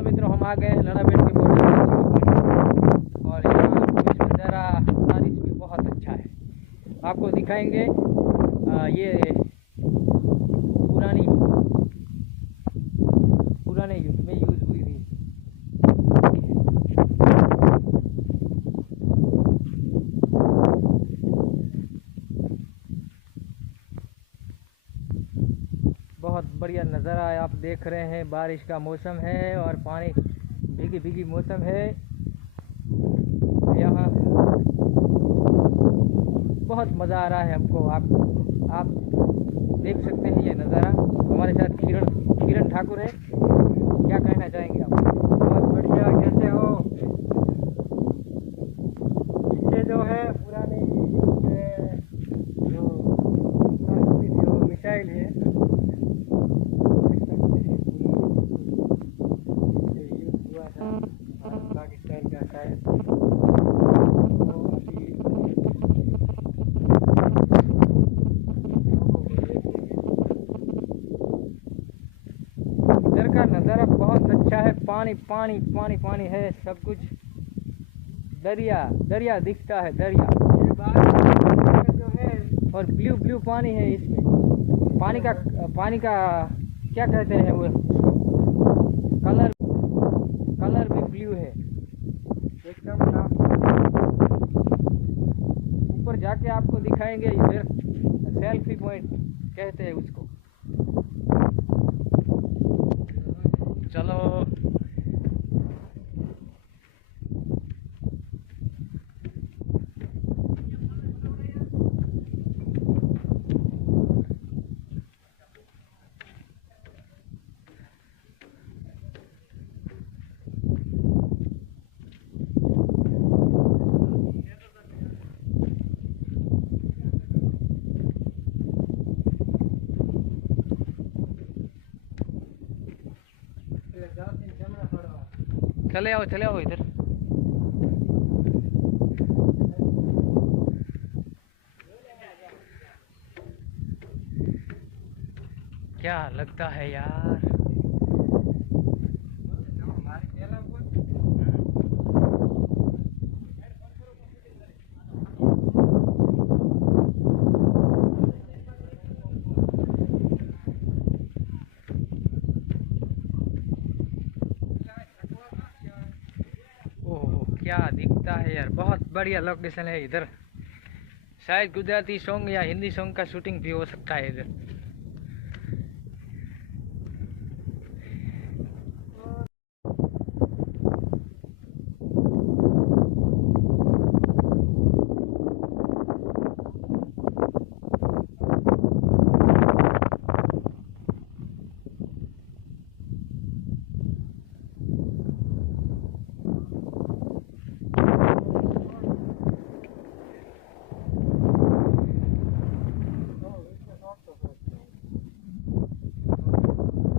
तो मित्रों हम आ गए हैं लड़ाबेट के बॉर्डर और यहाँ कुछ नज़ारा बारिश भी बहुत अच्छा है। आपको दिखाएंगे ये पुराने युग में यूज़ हुई थी। बहुत बढ़िया नज़ारा है, आप देख रहे हैं। बारिश का मौसम है और पानी भीगी भीगी मौसम है। यहाँ बहुत मज़ा आ रहा है हमको। आप देख सकते हैं ये नज़ारा। हमारे साथ किरण ठाकुर है। क्या कहना चाहेंगे आप? बहुत बढ़िया। कैसे हो? पीछे जो है पुरानी जो हुई थी वो मिसाइल है, देख सकते हैं। पीछे युद्ध हुआ था भारत पाकिस्तान का शायद, तो अभी लोगों को देखेंगे। इधर का नज़ारा बहुत अच्छा है। पानी पानी पानी पानी है, सब कुछ दरिया दरिया दिखता है, दरिया। ये बात जो है और ब्लू ब्लू पानी है इसमें। पानी का क्या कहते हैं वो, कलर भी ब्लू है एकदम साफ। ऊपर जाके आपको दिखाएंगे। इधर सेल्फी पॉइंट कहते हैं उसको। चलो चले आओ इधर। क्या लगता है यार। ओह क्या दिखता है यार, बहुत बढ़िया लोकेशन है इधर। शायद गुजराती सॉन्ग या हिंदी सॉन्ग का शूटिंग भी हो सकता है इधर।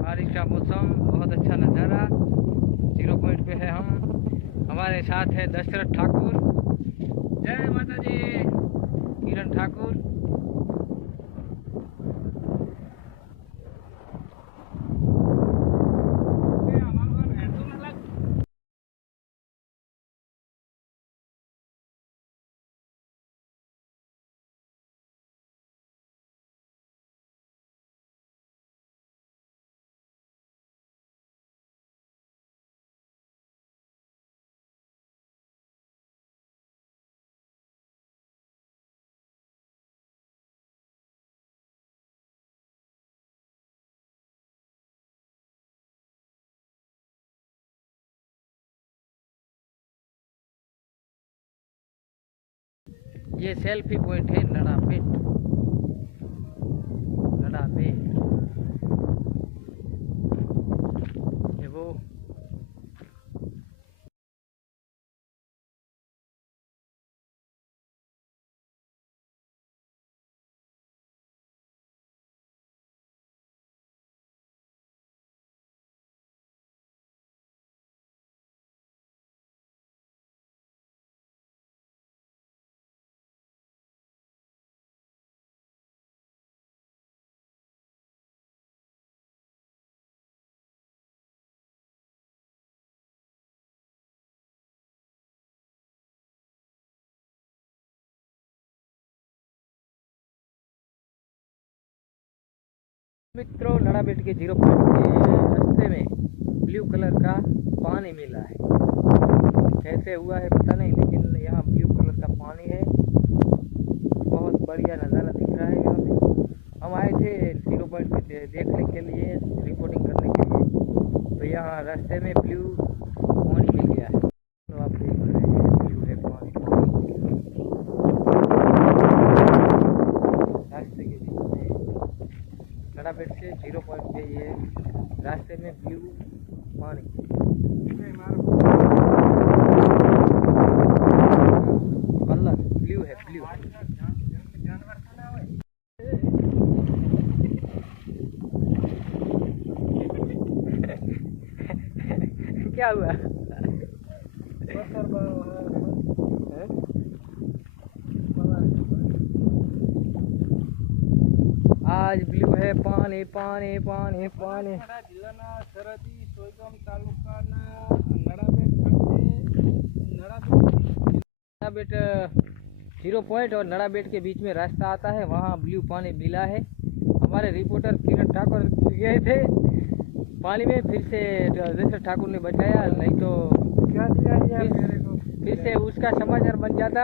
बारिश का मौसम, बहुत अच्छा नज़ारा। 0 पॉइंट पे है हम। हमारे साथ है दशरथ ठाकुर। जय माता जी। किरण ठाकुर। ये सेल्फी पॉइंट है लड़ाबेट। ये वो मित्रों, नड़ाबेट के 0 पॉइंट के रास्ते में ब्लू कलर का पानी मिला है। कैसे हुआ है पता नहीं, लेकिन यहाँ ब्लू कलर का पानी है। बहुत बढ़िया नज़ारा दिख रहा है यहाँ पे। हम आए थे 0 पॉइंट पे देखने के लिए, रिपोर्टिंग करने के लिए। तो यहाँ रास्ते में ब्लू पानी मिल गया है। तो आप देख रहे हैं ब्लू है पानी, रास्ते के बीच में नड़ाबेट से 0 पॉइंट पे ये रास्ते में ब्लू पानी। कलर ब्लू है, ब्लू। क्या हुआ? आज ब्लू है पानी पानी पानी पानी। જિલ્લાના સરહદી સોયગામ તાલુકાના નડાબેટ ખાતે नड़ाबेट 0 पॉइंट और नड़ाबेट के बीच में रास्ता आता है, वहाँ ब्लू पानी मिला है। हमारे रिपोर्टर किरण ठाकुर गए थे पानी में, फिर से दशरथ ठाकुर ने बचाया, नहीं तो क्या दिया यार मेरे को। फिर से उसका समाचार बन जाता।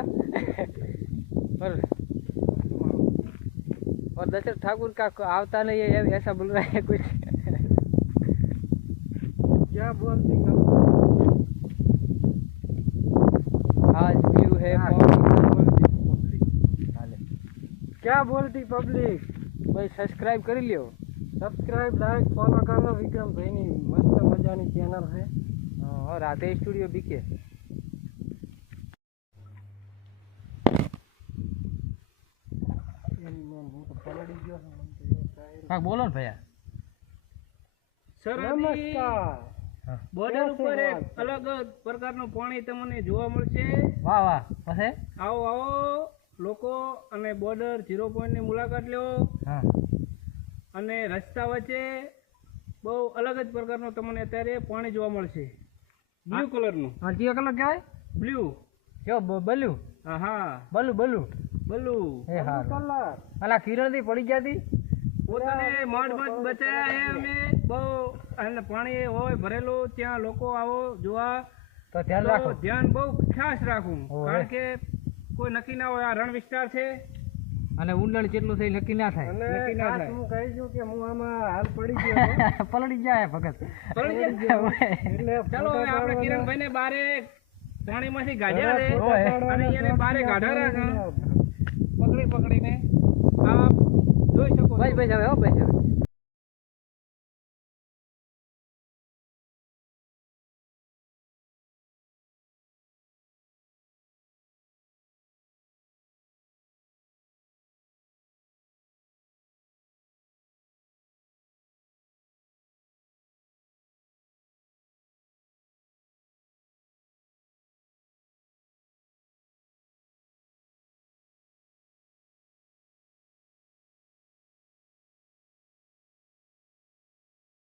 और दशरथ ठाकुर का आवता नहीं है, ऐसा बोल रहा है कुछ। क्या बोलती कब आज ब्लू है क्या बोलती पब्लिक। भाई सब्सक्राइब कर लियो। સબસ્ક્રાઇબ લાઈક ફોલો કરો વિક્રમભાઈની મસ્ત મજાની ચેનલ છે। और राधे स्टूडियो बीके। हाँ बोलो ना भैया। નમસ્કાર। બોર્ડર ઉપર એક અલગ પ્રકારનું પાણી તમને જોવા મળશે। वाह वाह। પછી આવો આવો લોકો અને બોર્ડર 0 પોઈન્ટની મુલાકાત લો हाँ અને રસ્તા વચ્ચે બહુ અલગ જ પ્રકારનું તમને અત્યારે પાણી જોવા મળશે। બ્લુ કલરનું। हाँ जी कलर क्या है? બ્લુ। क्यों बलू હા હા बलू बलू બ્લુ। ए हाँ કલર अला किरण थी पड़ी जाती। પોતાને મોજ મોજ બચાયા છે અમે બહુ, અને પાણી હોય ભરેલું, ત્યાં લોકો આવો જોવા तो ध्यान તો रखो। ધ્યાન બહુ ખાસ રાખવું, ઓવે. કારણ કે કોઈ નક્કી ના હોય, આ રણ વિસ્તાર છે। અને ઊંડણ કેટલું થઈ નક્કી ના થાય। અને નક્કી ના ખાસ થાય। હું કહી છું કે હું આમાં હાલ પડી ગયો હતો। પલળી જાય ભગત। પડી પડી ગયા? ગયો। એટલે ચાલો હવે આપણે ફોટા કિરણભાઈને બારે પાણીમાંથી ગાઢ્યા છે ઓવે. અને એને બારે ગાઢા છે પકડીને આપ જોઈ શકો છો। બસ બસ હવે હો બસ હવે।